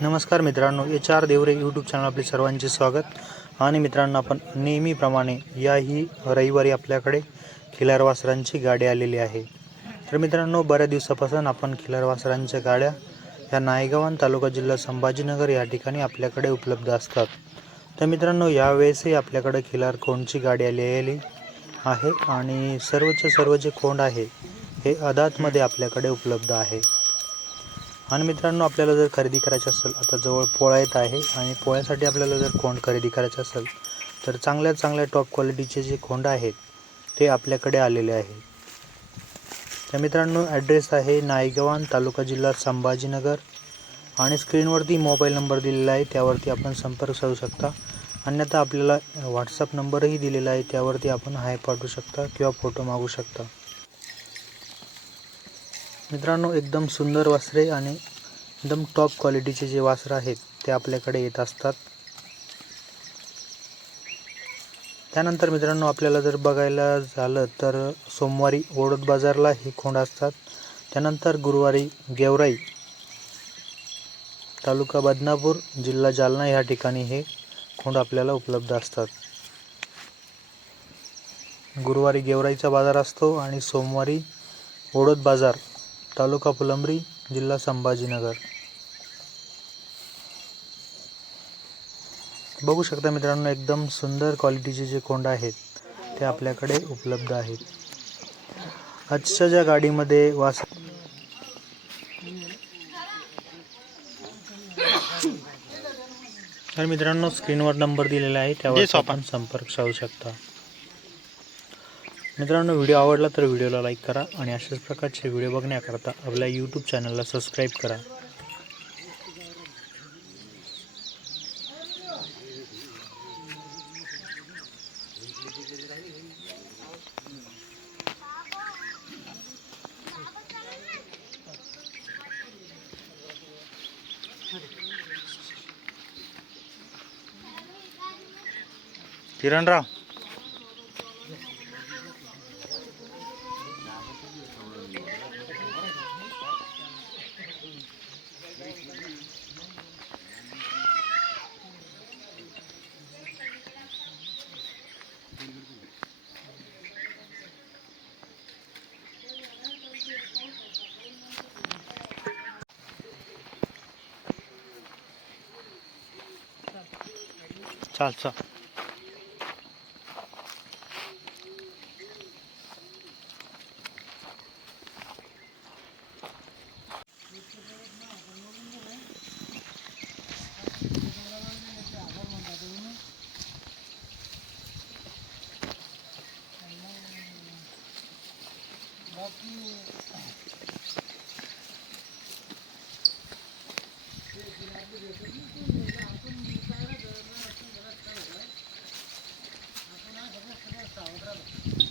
नमस्कार मित्रांनो H R Deore YouTube channel आपले सर्वांचे स्वागत. आणि मित्रांनो आपण नेहमीप्रमाणे याही रविवारी आपल्याकडे खिलार वासरांची गाडी आलेली आहे. तर मित्रांनो बऱ्याच दिवसापासून आपण खिलार वासरांच्या गाड्या या नायगावन तालुका जिल्हा संभाजीनगर या ठिकाणी आपल्याकडे उपलब्ध असतात. तर मित्रांनो यावेळेसही आपल्याकडे खिलार कोंडची गाडी आलेली आहे आणि सर्वचे सर्व जे कोंड आहे हे अदातमध्ये आपल्याकडे उपलब्ध आहे. आणि मित्रांनो आपल्याला जर खरेदी करायची असेल आता जवळ पोळा येत आहे आणि पोळ्यासाठी आपल्याला जर खोंड खरेदी करायचं असेल तर चांगल्या चांगल्या टॉप क्वालिटीचे जे खोंड आहेत ते आपल्याकडे आलेले आहे. तर मित्रांनो ॲड्रेस आहे नायगवान तालुका जिल्हा संभाजीनगर आणि स्क्रीनवरती मोबाईल नंबर दिलेला आहे त्यावरती आपण संपर्क साधू शकता. अन्यथा आपल्याला व्हॉट्सअप नंबरही दिलेला आहे त्यावरती आपण हाय पाठवू शकता किंवा फोटो मागू शकता. मित्रांनो एकदम सुंदर वासरे आणि एकदम टॉप क्वालिटीचे जे वासरं आहेत ते आपल्याकडे येत असतात. त्यानंतर मित्रांनो आपल्याला जर बघायला झालं तर सोमवारी ओढत बाजारला हे खोंड असतात. त्यानंतर गुरुवारी गेवराई तालुका बदनापूर जिल्हा जालना ह्या ठिकाणी हे खोंड आपल्याला उपलब्ध असतात. गुरुवारी गेवराईचा बाजार असतो आणि सोमवारी ओढत बाजार तालुका फुलंब्री जिल्हा संभाजीनगर. बघू शकता मित्रांनो एकदम सुंदर क्वालिटीचे जे कोंड आहेत ते आपल्याकडे उपलब्ध आहेत. आजच्या ज्या गाडीमध्ये वास तर मित्रांनो स्क्रीनवर नंबर दिलेला आहे त्यावर आपण संपर्क साधू शकता. मित्रांनो व्हिडिओ आवडला तर व्हिडिओला लाईक करा आणि अशाच प्रकारचे व्हिडिओ बघण्याकरता आपल्या यूट्यूब चॅनलला सबस्क्राईब करा. किरणराव. चाल चाल Thank you. Come on.